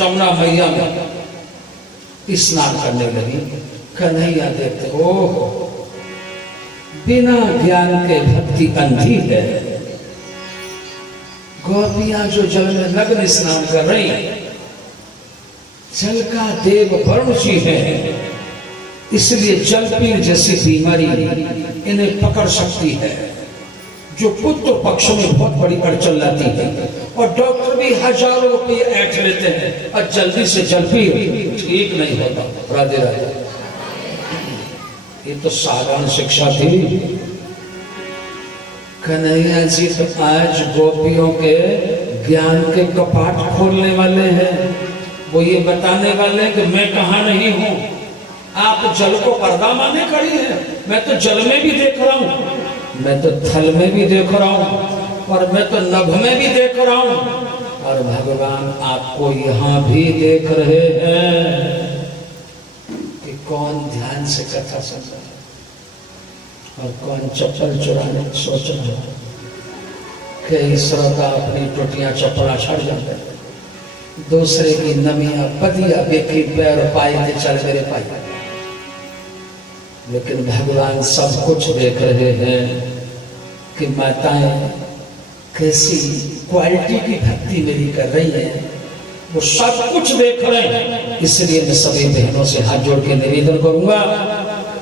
जमुना मैया में स्नान करने लगी। कन्हैया देखते, ओह बिना ज्ञान के भक्ति अंधी है। गोपियां जो जल में नग्न स्नान कर रही, जल का देव वरुण जी है, इसलिए जल पीर जैसी बीमारी इन्हें पकड़ सकती है, जो पुत्र पक्ष में बहुत बड़ी अड़चन लाती है। और डॉक्टर भी हजारों रुपये ऐंठ लेते हैं और जल्दी से जल पीर ठीक नहीं होता। राधे राधे। ये तो साधारण शिक्षा थी। कन्हैया जी तो आज गोपियों के ज्ञान के कपाट खोलने वाले हैं। वो ये बताने वाले हैं कि मैं कहाँ नहीं हूं, आप जल को पर्दा माने खड़ी है, मैं तो जल में भी देख रहा हूं, मैं तो थल में भी देख रहा हूं, और मैं तो नभ में भी देख रहा हूं, और भगवान आपको यहां भी देख रहे हैं कि कौन ध्यान से कथा सुन रहा है और कौन चप्पल चुराने सोच रहा है। कई श्रोता अपनी टुटियां चप्पला छड़ जाते हैं, दूसरे की नमियां बदिया बेकी पैर पाई के चल मेरे पाई। लेकिन भगवान सब कुछ देख रहे हैं कि माताएं कैसी क्वालिटी की भक्ति मेरी कर रही है, वो सब कुछ देख रहे हैं। इसलिए मैं सभी बहनों से हाथ जोड़ के निवेदन करूंगा,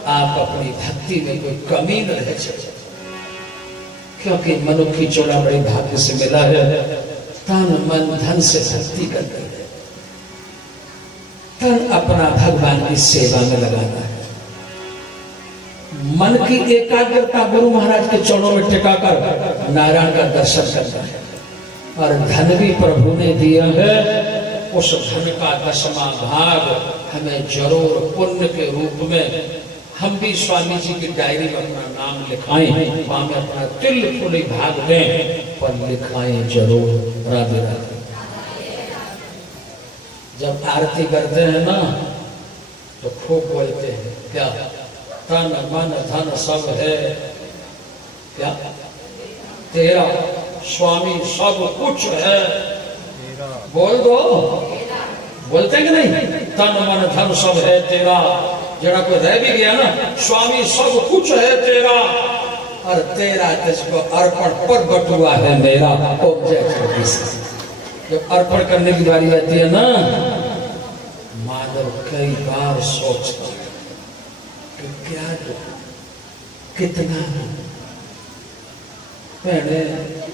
आप अपनी भक्ति में कोई कमी न रह जाए, क्योंकि मनुष्य की चोला बड़े भाग्य से मिला है। तन मन धन से भक्ति करते हैं, तन अपना भगवान की सेवा में लगाना है, मन की एकाग्रता गुरु महाराज के चरणों में टिकाकर नारायण का दर्शन करना है। और धन भी प्रभु ने दिया है, उस धन का 10वां भाग हमें जरूर पुण्य के रूप में, हम भी स्वामी जी की डायरी में अपना नाम लिखाएं, वहां में अपना तिल फुली भाग दें, पर लिखाएं जरूर। राधे राधे। जब आरती करते हैं ना तो खूब बोलते हैं, क्या तन मन धन सब है क्या तेरा, स्वामी सब कुछ है, बोल दो। बोलते हैं कि नहीं, तन मन धन सब है तेरा। जरा कोई रह भी गया ना, स्वामी सब कुछ है तेरा, और तेरा तुझको अर्पण पर बटुआ है मेरा। जब अर्पण करने की बारी आती है ना, माधव कई बार सोचता कि क्या दो, कितना दो। मैंने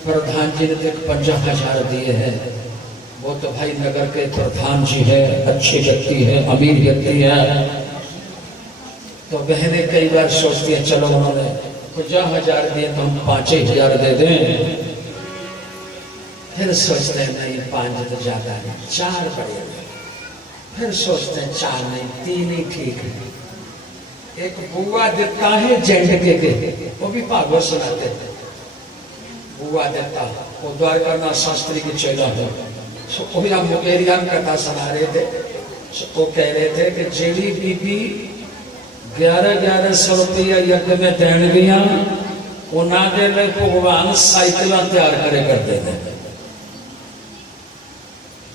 प्रधान जी ने 50,000 दिए हैं, वो तो भाई नगर के प्रधान जी है, अच्छे व्यक्ति है, अमीर व्यक्ति है। तो बहनें कई बार सोचती है चलो उन्होंने 50,000 दिए तो हम 5,000 दे दें। फिर सोचते हैं नहीं 5 तो ज्यादा है, 4 बढ़िया। फिर सोचते हैं 4 नहीं 3 ही ठीक है। एक बुआ देता है जेंड के, वो भी भागवत सुनाते हैं। बुआ देता, वो द्वारका शास्त्री की चेला है, मुकेरिया में कथा सुना रहे थे। वो कह रहे थे कि जेड़ी बीबी 1100 रुपया यज्ञ में देन गया, उन्होंने भगवान साइकिल तैयार करे करते थे।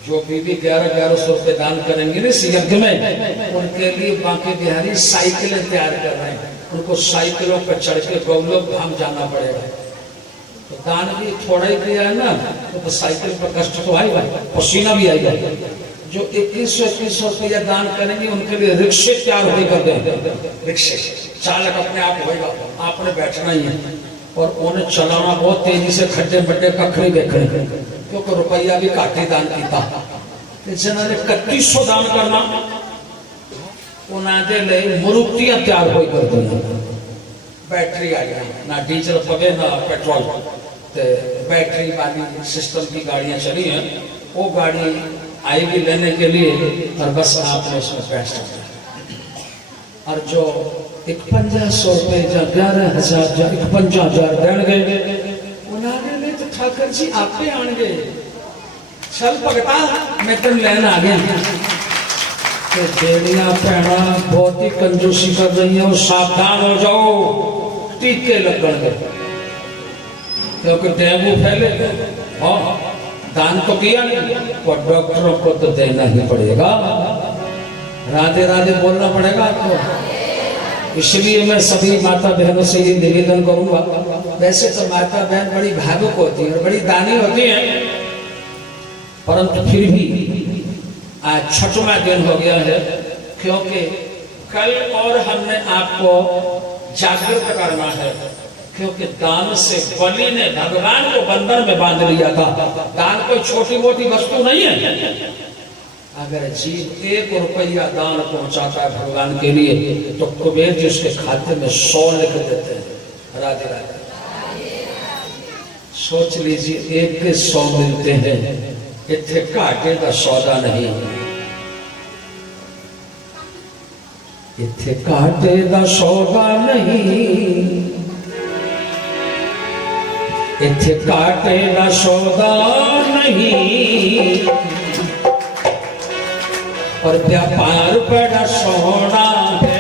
जो बीबी 1100 रुपये दान करेंगे ना इस यज्ञ में, उनके लिए बांके बिहारी साइकिलें तैयार कर रहे हैं। उनको साइकिलों पर चढ़ के गौलोक धाम जाना पड़ेगा। तो दान भी थोड़ा ही किया है ना, तो साइकिल पर कष्ट तो आएगा, पसीना भी आएगा। जो 2100 रुपया दान करेंगे उनके लिए रिक्शे तैयार हो कर देंगे। रिक्शे चालक अपने आप होगा, आपने बैठना ही है, और उन्हें चलाना बहुत तेजी से, खड्डे बड्डे कख नहीं देखने, क्योंकि रुपया भी काटे दान किया। जिन्होंने 3100 दान करना, उन्होंने ले मूर्तियां तैयार हो कर दी। बैटरी आ गई, ना डीजल पवे ना पेट्रोल, तो बैटरी वाली सिस्टम की गाड़ियां चली हैं। वो गाड़ी आएगी लेने के लिए, और बस आपने उसमें बैठ सकते। और जो 5100 रुपये या 11,000 या 51,000 देन गए, उन्होंने तो ठाकर जी आपे आन गए, चल भगता मैं तेन लैन आ गया। तो जेड़ियां भैना बहुत ही कंजूसी कर रही है, सावधान हो जाओ, टीके लगन गए, क्योंकि डेंगू फैले। हाँ, दान तो किया नहीं, और डॉक्टरों को तो देना ही पड़ेगा। राधे राधे बोलना पड़ेगा आपको। इसलिए मैं सभी माता बहनों से ये निवेदन करूंगा, वैसे तो माता बहन बड़ी भावुक होती है और बड़ी दानी होती है, परंतु फिर भी आज छठवां दिन हो गया है, क्योंकि कल और हमने आपको जागृत करना है, क्योंकि दान से बलि ने भगवान को बंधन में बांध लिया था। दान कोई छोटी मोटी वस्तु नहीं है। अगर जीव 1 रुपया दान पहुंचाता है भगवान के लिए, तो कुबेर जी उसके खाते में 100 लिख देते हैं। राधे राधे। सोच लीजिए, 1 के 100 मिलते हैं। इतने काटे का सौदा नहीं, इतने काटे का सौदा नहीं, इतने काटे का सौदा नहीं, और व्यापार बड़ा सोना है।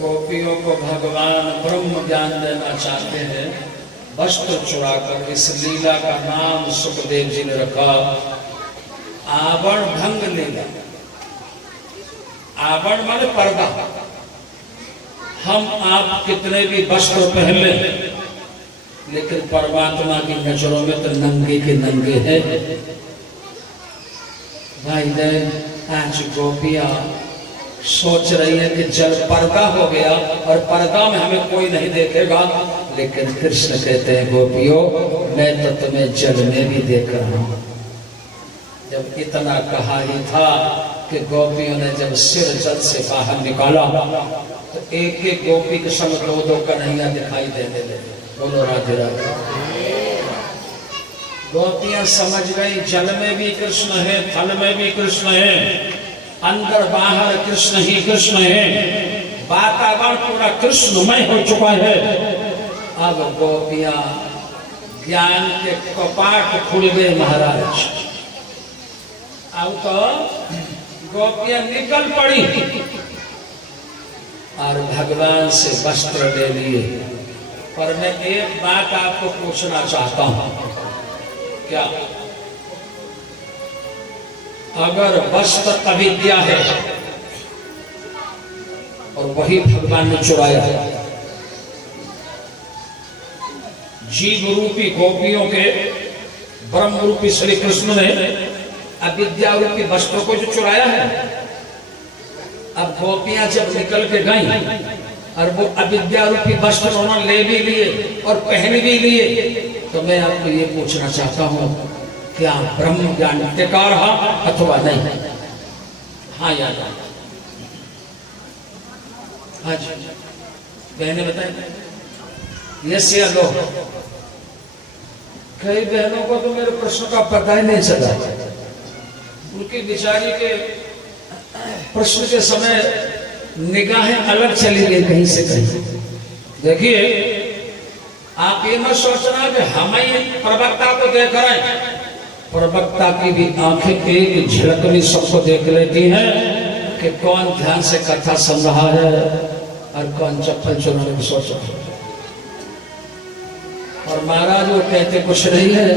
गोपियों को भगवान ब्रह्म ज्ञान देना चाहते हैं। वस्त्र चुराकर इस लीला का नाम सुखदेव जी ने रखा आवरण भंग लीला। आवरण माने पर्दा। हम आप कितने भी वस्त्र पहन लें, लेकिन परमात्मा की नजरों में तो नंगे के नंगे हैं। भाई बहन, आज गोपियां सोच रही है कि जल पर्दा हो गया और पर्दा में हमें कोई नहीं देखेगा, लेकिन कृष्ण कहते हैं गोपियों, मैं तो तुम्हें जल में भी देख रहा हूं। जब इतना कहा ही था कि गोपियों ने जब सिर जल से बाहर निकाला तो एक एक गोपी के संग दो दो कन्हैया दिखाई देने लगे। बोलो राधे राधे। गोपियां समझ गई जल में भी कृष्ण है, थल में भी कृष्ण है, अंदर बाहर कृष्ण ही कृष्ण है, वातावरण पूरा कृष्णमय हो चुका है। अब गोपियां ज्ञान के कपाट खुल गए महाराज। अब तो गोपियां निकल पड़ी और भगवान से वस्त्र ले लिए। पर मैं एक बात आपको पूछना चाहता हूं, क्या अगर वस्त्र अविद्या है और वही भगवान ने चुराया है, जीव रूपी गोपियों के ब्रह्म रूपी श्री कृष्ण ने अविद्या रूपी वस्त्र को जो चुराया है, अब गोपियां जब निकल के गई और वो अविद्या रूपी वस्त्र उन्होंने ले भी लिए और पहन भी लिए, तो मैं आपको ये पूछना चाहता हूं, क्या ब्रह्म ज्ञान टिका रहा अथवा नहीं? हाँ या ना? हाँ जी, बहने बताए यस या नो? कई बहनों को तो मेरे प्रश्न का पता ही नहीं चला। उनकी बिचारी के प्रश्न के समय निगाहें अलग चली गई कहीं से कहीं। देखिए, आप ये मत सोचना कि हम ही प्रवक्ता को देख रहे हैं। प्रवक्ता की भी आंखें एक झलक में सबको देख लेती हैं कि कौन ध्यान से कथा सुन रहा है और कौन चप्पल चुराने की सोच रहा है। और महाराज वो कहते कुछ नहीं है,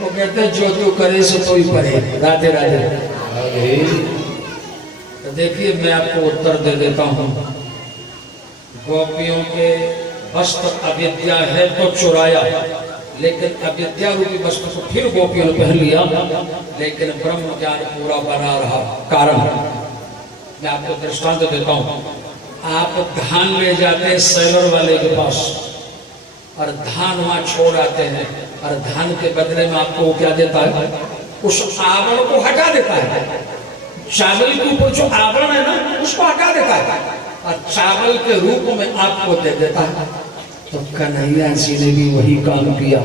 वो कहते जो तू करे सो तो ही पढ़े। राधे राधे। तो देखिए, मैं आपको उत्तर दे देता हूं। गोपियों के वस्त्र अविद्या है तो चुराया, लेकिन अविद्या रूपी वस्त्र को फिर गोपियों ने पहन लिया, लेकिन ब्रह्म ज्ञान पूरा बना रहा। कारण मैं आपको दृष्टांत देता हूं। आप धान ले जाते हैं सेलर वाले के पास और धान वहां छोड़ आते हैं, और धान के बदले में आपको क्या देता है? उस आवरण को हटा देता है। चावल के ऊपर जो आवरण है ना, उसको हटा देता है और चावल के रूप में आपको दे देता है। तो कन्हैया जी ने भी वही काम किया।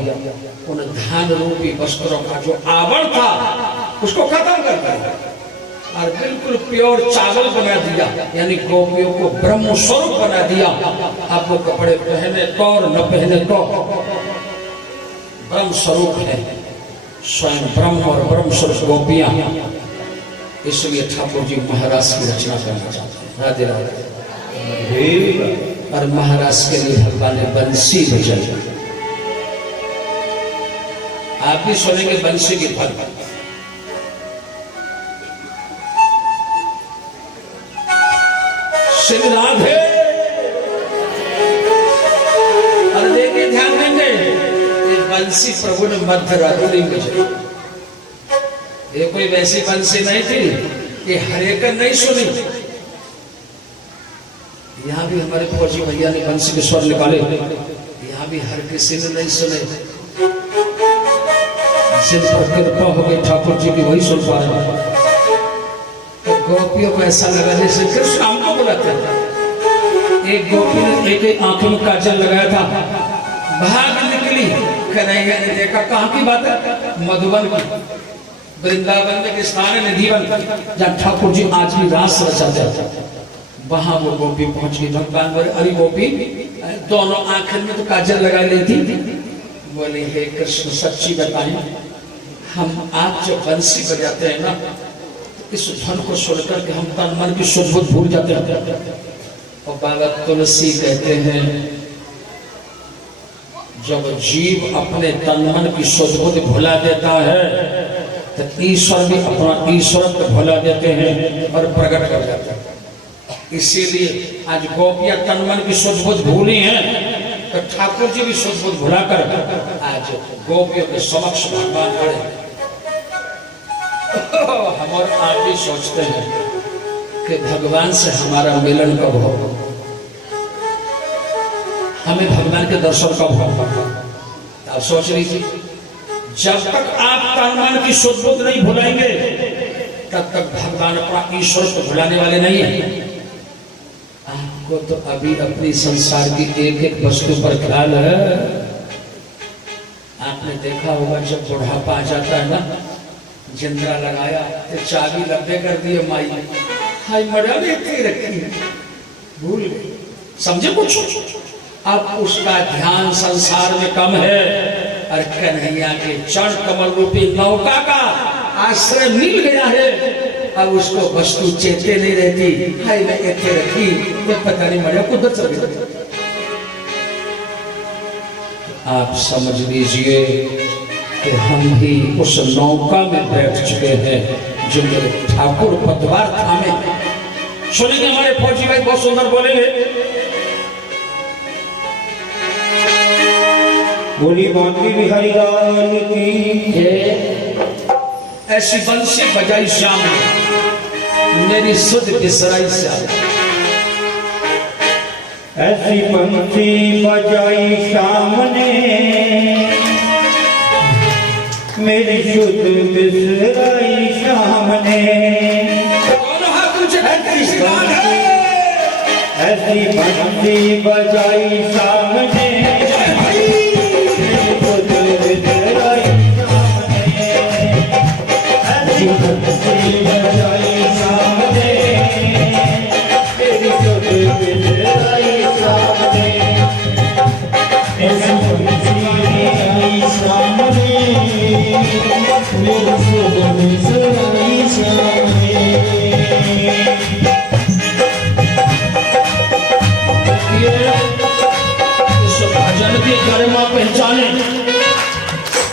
उन धान रूपी वस्त्रों का जो आवरण था उसको खत्म कर दिया और बिल्कुल प्योर चावल बना दिया, यानी गोपियों को ब्रह्म स्वरूप बना दिया। आप वो कपड़े पहने तो और न पहने तो ब्रह्म स्वरूप है, स्वयं ब्रह्म और ब्रह्म स्वरूप गोपियां। इसलिए ठाकुर जी महाराज की रचना करना चाहते हैं। राधे राधे। और महाराज के लिए भगवान ने बंसी भजन, आप भी सुनेंगे बंसी की फल। श्री राधे। और देखिए, ध्यान देंगे, ये बंसी प्रभु ने मध्य रात्रि में बजाई। ये कोई वैसी बंसी नहीं थी कि हरेकर नहीं सुनी। यहाँ भी हमारे फौजी भैया ने बंसी के स्वर निकाले, यहाँ भी हर किसी ने नहीं सुने। जिन पर कृपा हो गई ठाकुर जी की वही सुन पा रहे। तो गोपियों को ऐसा लगा जैसे कृष्ण हमको बुलाते हैं। एक गोपी ने एक आंखों में काजल लगाया था, भाग निकली। कन्हैया ने देखा, कहाँ की बात है? मधुबन की, वृंदावन में स्थान है निधिवन, जहाँ ठाकुर जी आज भी रास रचाते थे। वहां वो गोपी पहुंच गई। भगवान बोले, अरे गोपी, दोनों आंखों में तो काजल लगा ली थी। बोले, हे कृष्ण सच्ची बताएं, हम आप जब बंसी बजाते हैं ना, तो इस धन को सुनकर के हम तन मन की शुद्ध बुद्ध भूल जाते हैं। और बाबा तुलसी कहते हैं, जब जीव अपने तन मन की शुद्ध बुद्ध भुला देता है, तो ईश्वर भी अपना ईश्वर भुला देते हैं और प्रकट कर जाते हैं। इसीलिए आज गोपियां तन मन की शुद्ध बुद्ध भूली हैं, तो ठाकुर जी भी शुद्ध बुद्ध भुलाकर आज गोपियों के समक्ष भगवान खड़े। हम और आप भी सोचते हैं कि भगवान से हमारा मिलन कब हो, हमें भगवान के दर्शन कब हो। आप सोच लीजिए, जब तक आप तन मन की शुद्ध बुद्ध नहीं भुलाएंगे तब तक भगवान अपना ईश्वर को भुलाने वाले नहीं है। आपको तो अभी अपनी संसार की एक एक वस्तु पर ख्याल है। आपने देखा होगा जब बुढ़ापा आ जाता है ना, जिंदरा लगाया तो चाबी लब्बे कर दिए माई, हाय मजा लेती रखी है, भूल गई, समझे कुछ। अब उसका ध्यान संसार में कम है और कन्हैया के चरण कमल रूपी नौका का आश्रय मिल गया है। अब उसको वस्तु चेते नहीं रहती, हाय मैं ऐसे रखी तो पता नहीं मजा कुछ चल गया। आप समझ लीजिए कि हम भी उस नौका में बैठ चुके हैं जो मेरे ठाकुर पतवार थामे। सुनेंगे हमारे फौजी भाई बहुत सुंदर बोलेंगे। बोली बांकी बिहारी लाल की ऐसी बंसी बजाई श्याम मेरी सुध बिसराई श्याम, ऐसी बंसी बजाई शाम ने मेरी शुद्ध बिसराई शाम ने। ऐसी बंसी बजाई शाम ने गरिमा पहचाने।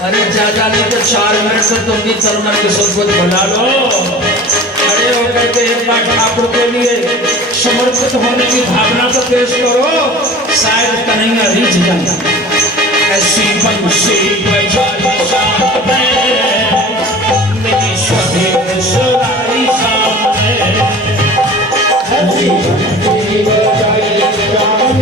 अरे जा नहीं तो 4 मिनट से तुम भी तन के सब कुछ बना लो। अरे वो कहते एक बार ठाकुर के लिए समर्पित होने की भावना को पेश करो, शायद कन्हैया रीझ जाए। ऐसी बंसी बजाई शाम मेरी सभी बिसराई शाम, ऐसी बंसी बजाई शाम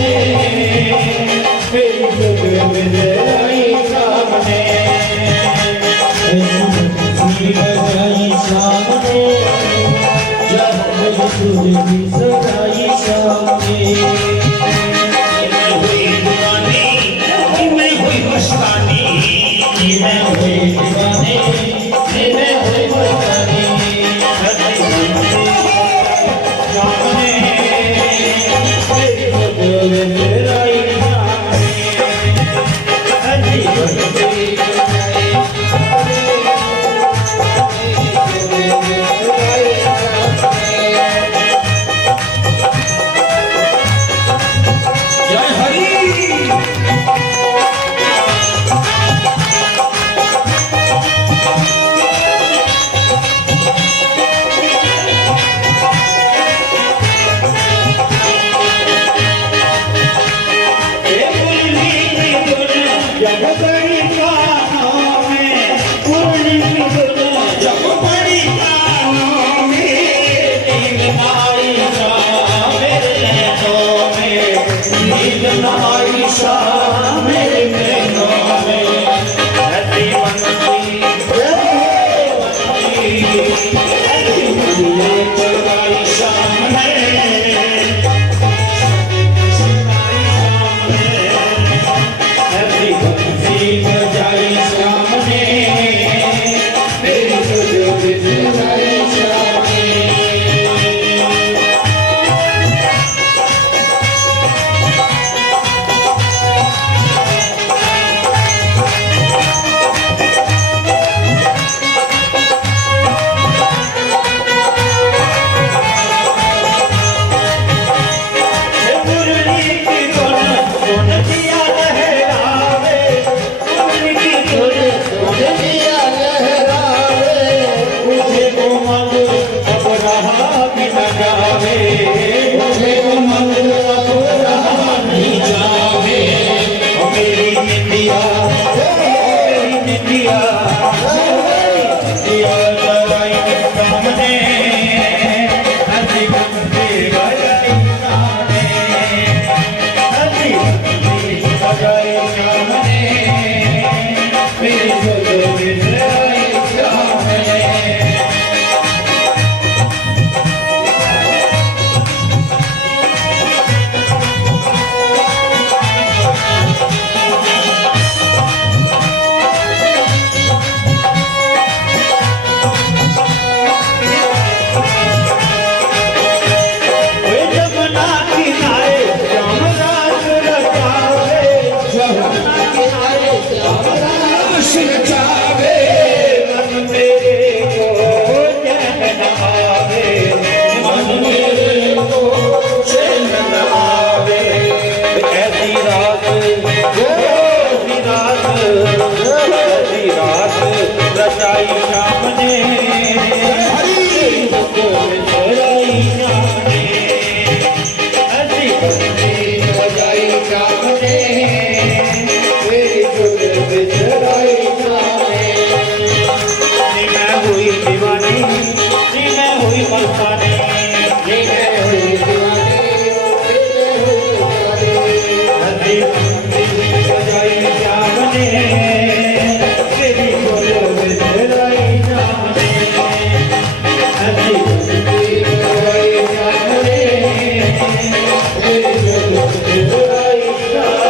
मेरी शुद्ध बिसराई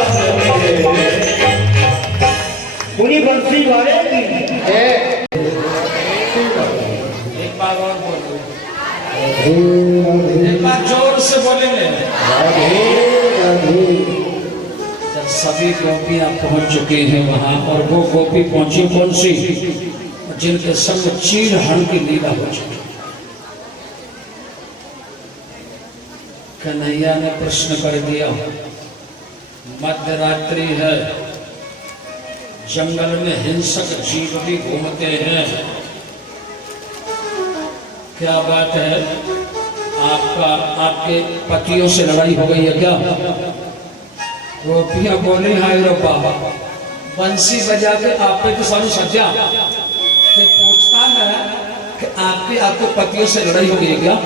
सामने। पूरी बंसी वाले एक बार और बोलो, एक बार जोर से बोलेंगे। जब सभी गोपियां पहुंच चुकी हैं वहां, और वो गोपी पहुंची कौन सी, जिनके संग चीर हरण की लीला हो चुकी। कन्हैया ने प्रश्न कर दिया, मध्य रात्रि है, जंगल में हिंसक जीव भी घूमते हैं, क्या बात है, आपके पतियों से लड़ाई हो गई है क्या? गोपियां बोली, हाय रो बाबा, बंसी बजा के आपके तो सारी सज्जा पूछता है कि आपके पतियों से लड़ाई हो गई है क्या?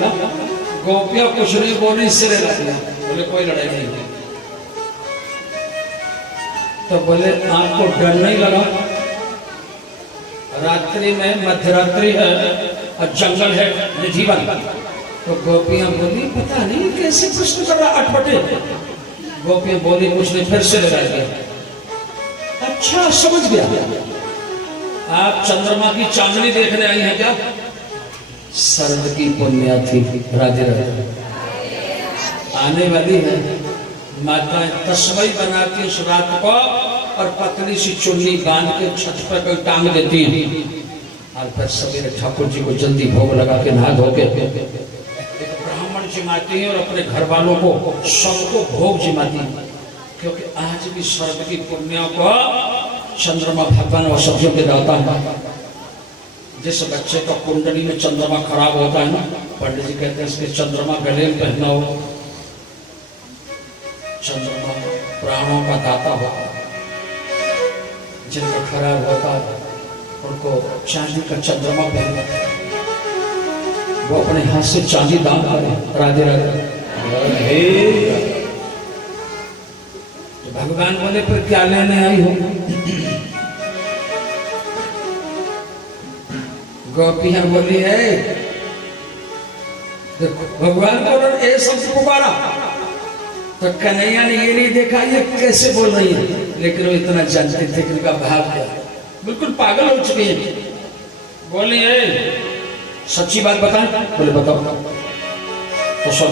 गोपियां कुछ नहीं बोली, सिरे रख लिया, बोले कोई लड़ाई नहीं हुई। तो बोले आपको डर नहीं लगा? रात्रि में मध्यरात्रि है और जंगल है निधिवन। तो गोपियां बोली, पता नहीं कैसे प्रश्न कर रहा अटपटे। गोपियां बोली कुछ नहीं, फिर से लगा दिया। अच्छा समझ गया, आप चंद्रमा की चांदनी देखने आई हैं क्या? शरद की पुण्या थी, राधे राधे आने वाली है। माताएं तस्मई बनाती उस रात को, और पतली सी चुन्नी बांध के छत पर कोई टांग देती है, और फिर सवेरे ठाकुर जी को जल्दी भोग लगा के नहा धो के ब्राह्मण जिमाती है, और अपने घर वालों को सबको भोग जिमाती है। क्योंकि आज भी शरद की पुण्यों को चंद्रमा भगवान और सब्जियों के दाता है। जिस बच्चे का कुंडली में चंद्रमा खराब होता है ना, पंडित जी कहते हैं इसके चंद्रमा गले में पहना हो। चंद्रमा प्राणों का दाता होता है, जिनका खराब होता है उनको चांदी का चंद्रमा पहनना, वो अपने हाथ से चांदी दान करें। राधे राधे। तो भगवान बोले फिर क्या लेने आई हो? गोपियां बोली है, भगवान बोल ए सब पुकारा। तो कन्हैया ने ये नहीं देखा ये कैसे बोल रही है, लेकिन वो इतना जानते थे कि उनका भाव क्या, बिल्कुल पागल हो चुके हैं। बोली है सच्ची बात बताएं? बोले बताओ। तो सुन,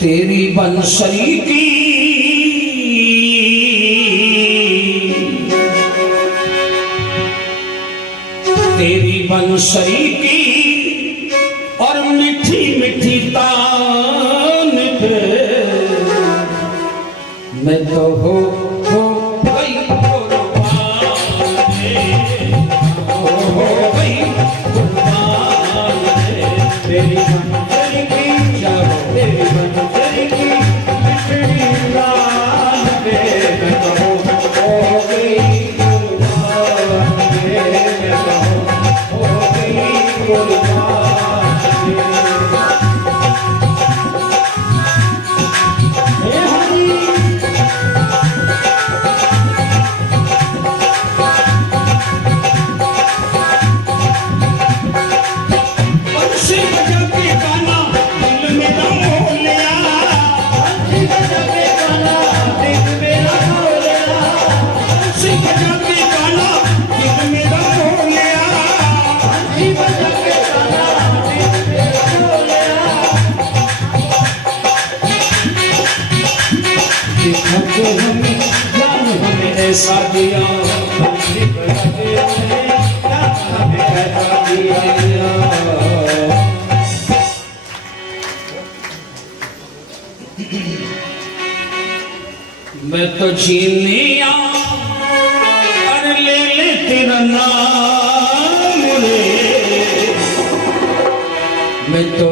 तेरी बंसरी की तेरी बंसरी की और मीठी मीठी तान पे मैं तो हो गई तेरी बंसरी की, तेरी बंसरी की मिठड़ी लाल पे मैं कहूँ हो गई कुर्बान रे, मैं कहूँ हो गई कुर्बान रे। हे हरी ऐसा दिया मैं तो जीनिया और ले ले तेरा नाम रे, मैं तो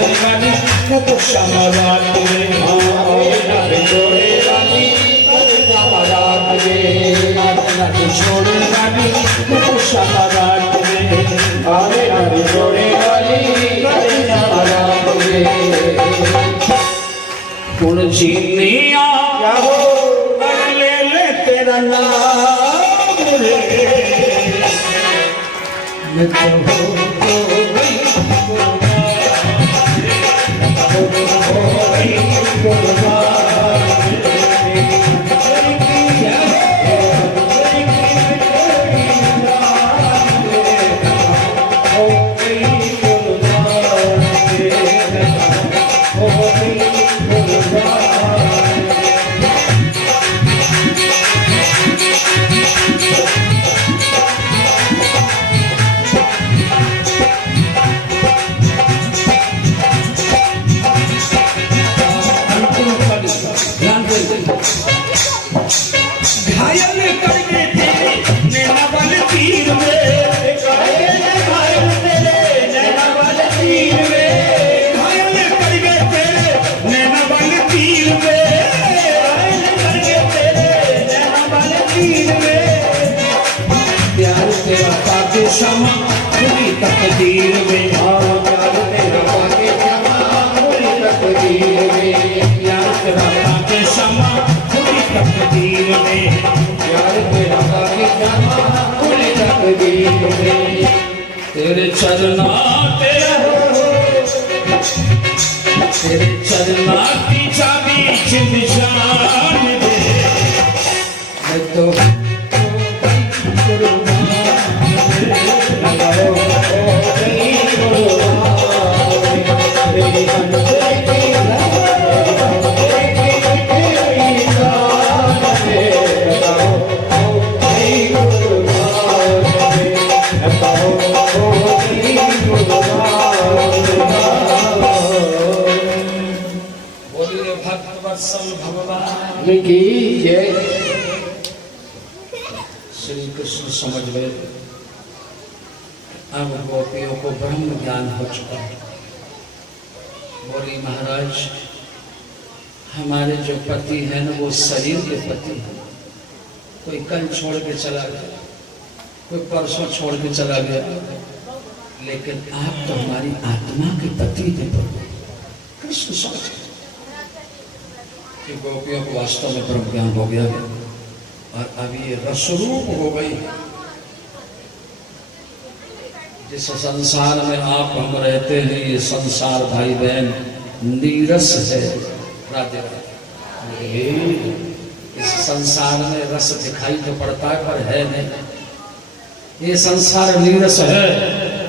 छोड़ने वाली वो तो श्यामा रात रे। नट छोड़े वाली श्यामा रात रे। नट छोड़ने वाली वो तो श्यामा रात रे। नट छोड़े वाली श्यामा रात रे। गुण जीनिया ले ले तेरा नाम रे। मैं तो हो गई घायल करके तेरे नैना वाले तीर में। घायल तेरे नैना वाले तीर में। घायल करके तेरे नैना वाले तीर में। घायल करके तेरे नैना वाले तीर में। प्यार तेरा पाके क्षमा पूरी तकदीर में। प्यार तेरा पाके क्षमा पूरी तकदीर में। प्यार तेरा पाके क्षमा पूरी तकदीर में। प्यार तेरा पाके क्षमा पूरी तकदीर में। तेरे चरना तेरे चरना की चाबी निशान दे। मैं तो बोलिए भक्तवत्सल भगवान की जय। श्री कृष्ण समझ गए अब गोपियों को ब्रह्म ज्ञान हो चुका है। बोली महाराज हमारे जो पति है ना वो शरीर के पति है। कोई कल छोड़ के चला गया, कोई परसों छोड़ के चला गया, लेकिन आप तो हमारी आत्मा के पति थे। कृष्ण समझ कि गोपियों को वास्तव में ब्रह्म ज्ञान हो गया और अब ये रसरूप हो गई। जिस संसार में आप हम रहते हैं ये संसार भाई बहन नीरस है। राधे राधे। इस संसार में रस दिखाई तो पड़ता है पर है नहीं। ये संसार नीरस है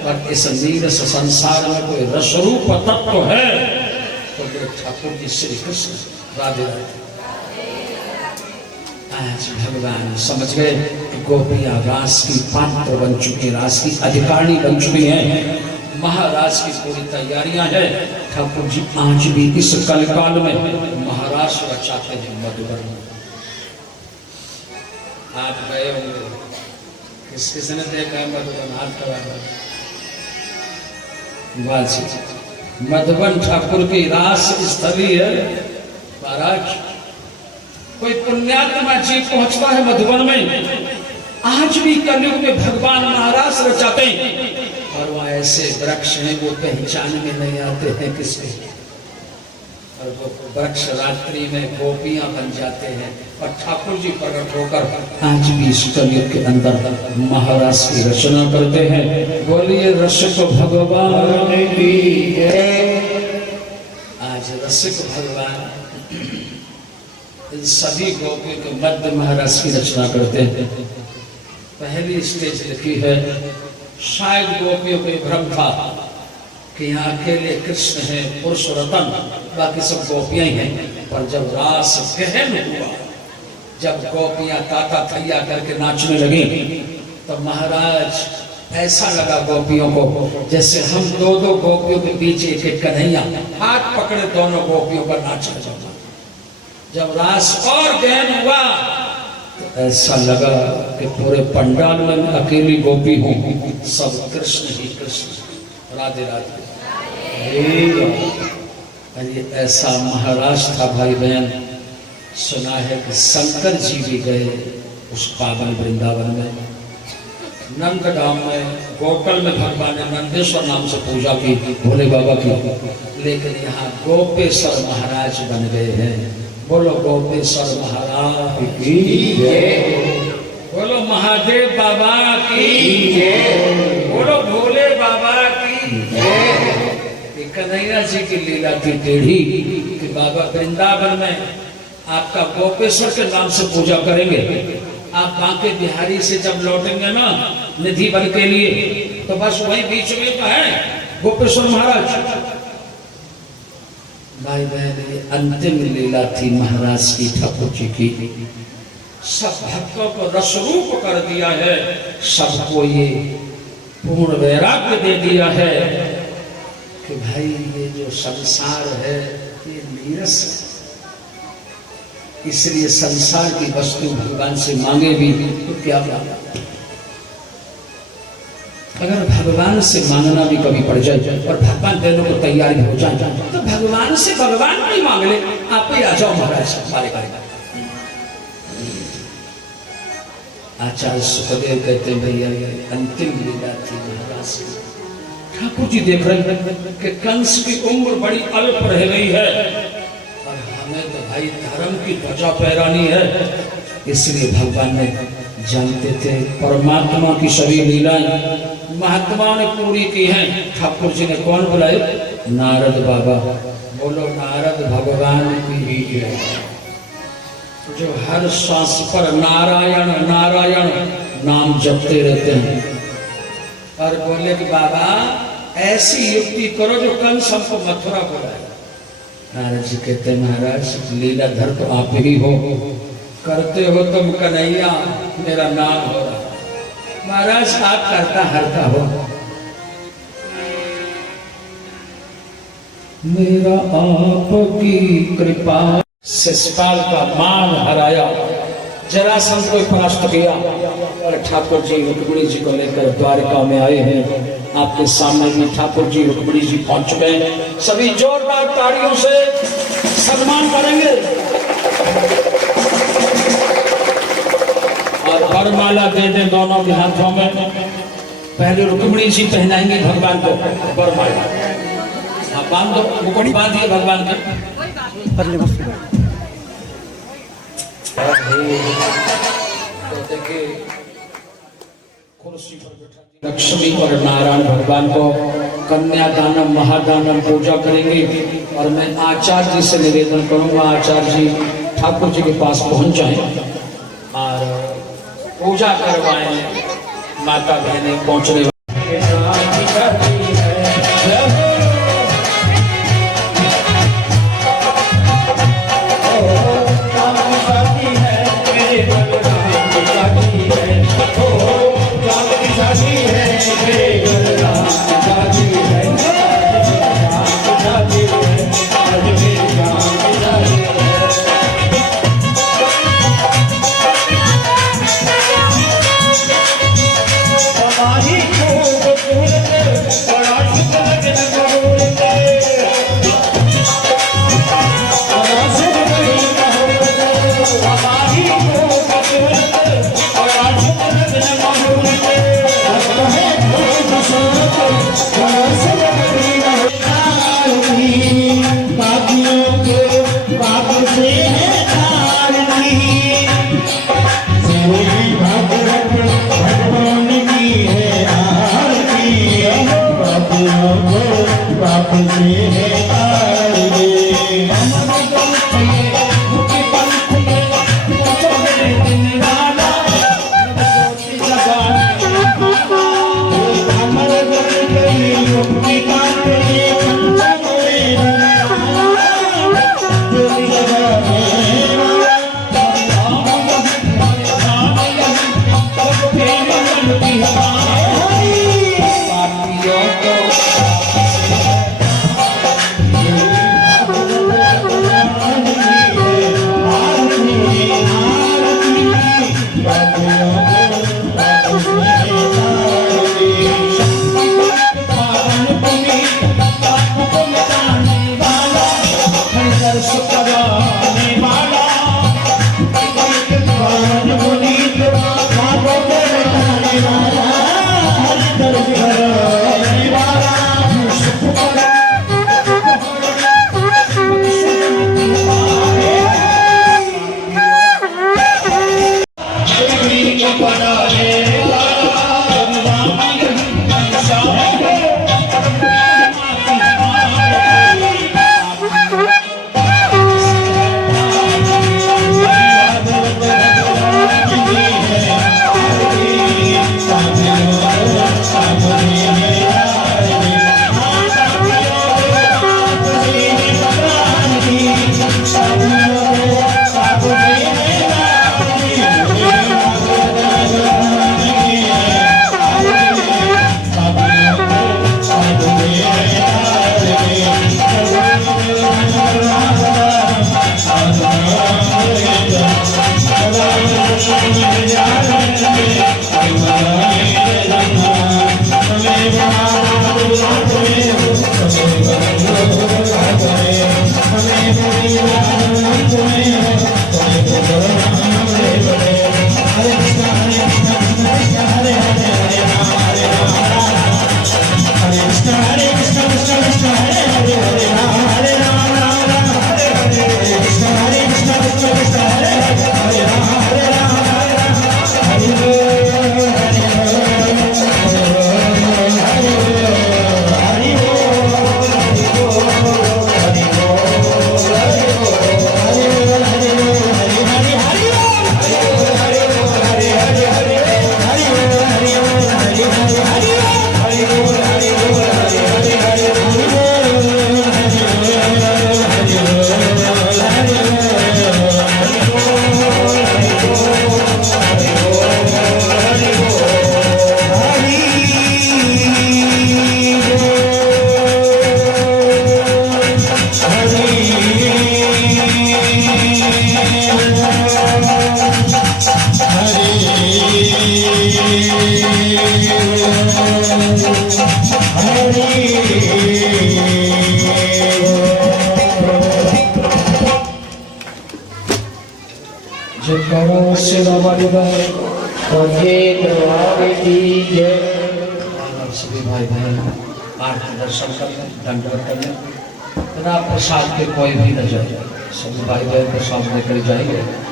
पर इस नीरस संसार में कोई रसरूप तत्व है तो मेरे ठाकुर जी श्री कृष्ण। राधे राधे। आज भगवान समझ गए गोपियां रास की पात्र बन चुकी, रास की अधिकारी बन चुकी हैं। महाराज की पूरी तैयारियां हैं। ठाकुर जी आज भी इस कलकाल में महाराज रचाते हैं मधुबन में। आप गए होंगे, किसने देखा है मधुबन? हाथ खड़ा मधुबन ठाकुर की रास स्थली है। महाराज कोई पुण्यात्मा जी पहुंचता है मधुबन में। आज भी कलयुग में भगवान महाराज रचाते हैं और वो ऐसे वृक्ष हैं वो पहचान में नहीं आते हैं किसके। और वो वृक्ष रात्रि में गोपियां बन जाते हैं और ठाकुर जी प्रकट होकर आज भी इस कलयुग के अंदर महाराज की रचना करते हैं। बोलिए रसिक भगवान की जय। आज रसिक भगवान इन सभी गोपियों के मध्य महाराज की रचना करते हैं। पहली स्टेज लिखी है। शायद गोपियों को भ्रम था कि यहाँ अकेले कृष्ण है पुरुष रतन, बाकी सब गोपियां ही हैं। पर जब रास गहन हुआ, जब गोपियां ताता थैया करके नाचने लगी तो महाराज ऐसा लगा गोपियों को जैसे हम दो दो गोपियों के बीच एक एक कन्हैया हाथ पकड़े दोनों गोपियों का नाचना चाहता। जब रास और गहन हुआ तो ऐसा लगा कि पूरे पंडाल में मैं अकेली गोपी हूँ, सब कृष्ण ही कृष्ण। राधे राधे। अरे ऐसा महाराज था भाई बहन, सुना है कि शंकर जी भी गए उस पावन वृंदावन में, नंदगांव में, गोकुल में भगवान ने नंदेश्वर नाम से पूजा की भोले बाबा की, लेकिन यहाँ गोपेश्वर महाराज बन गए हैं। बोलो गोपेश्वर महाराज की जय, बोलो महादेव बाबा की जय, बोलो भोले बाबा की जय। कन्हैया जी की लीला की टेढ़ी कि बाबा वृंदावन में आपका गोपेश्वर के नाम से पूजा करेंगे। आप बांके बिहारी से जब लौटेंगे ना निधि बल के लिए, तो बस वही बीच में तो है गोपेश्वर महाराज। भाई बहन, अंतिम लीला थी महाराज की, ठाकुर जी की। सब भक्तों को रसरूप कर दिया है, सबको ये पूर्ण वैराग्य दे दिया है कि भाई ये जो संसार है ये नीरस है, इसलिए संसार की वस्तु भगवान से मांगे भी तो क्या मांगा। अगर भगवान से मांगना भी कभी पड़ जाए और भगवान देने को तैयार भी हो जाए, तो भगवान से भगवान नहीं मांग ले, आप ही आ जाओ महाराज हमारे बारे। आचार्य सुखदेव कहते हैं भैया अंतिम लीला थी महाराज की। ठाकुर जी देख रहे हैं कि कंस की उम्र बड़ी अल्प रह गई है और हमें तो भाई धर्म की ध्वजा फहरानी है, इसलिए भगवान ने जानते थे परमात्मा की सभी लीलाएं महात्मा ने पूरी की हैं। ठाकुर जी ने कौन बुलाए? नारद बाबा। बोलो नारद भगवान की जय, जो हर श्वास पर नारायण नारायण नाम जपते रहते हैं और बोले कि बाबा ऐसी युक्ति करो जो कंस हमको मथुरा बुलाए। नारद जी कहते महाराज लीलाधर तो आप ही हो, करते हो तुम कन्हैया, मेरा नाम हो रहा। महाराज आप करता हरता हो, मेरा आपकी कृपा। शिशुपाल का मान हराया, जरासंध को परास्त किया और ठाकुर जी रुक्मिणी जी को लेकर द्वारका में आए हैं। आपके सामने भी ठाकुर जी रुक्मिणी जी पहुंच चुके हैं। सभी जोरदार तालियों से सम्मान करेंगे और वरमाला दे दें दोनों के हाथों में। पहले रुक्मिणी जी पहनाएंगे भगवान को वरमाला। आप बांध दो, मुकुट बांधिए भगवान का। लक्ष्मी और नारायण भगवान को कन्यादानम महादानम पूजा करेंगे और मैं आचार्य जी से निवेदन करूंगा, आचार्य जी ठाकुर जी के पास पहुंच जाएं और पूजा करवाएं। माता बहनें पहुंचने जयकारा सेवा वाली बाई सच्चे दरबार की जय। सभी भाई बहन आरती दर्शन कर लें, दंडवत कर लें। बिना प्रसाद के कोई भी न जाए। सभी भाई बहन प्रसाद लेकर जाएंगे।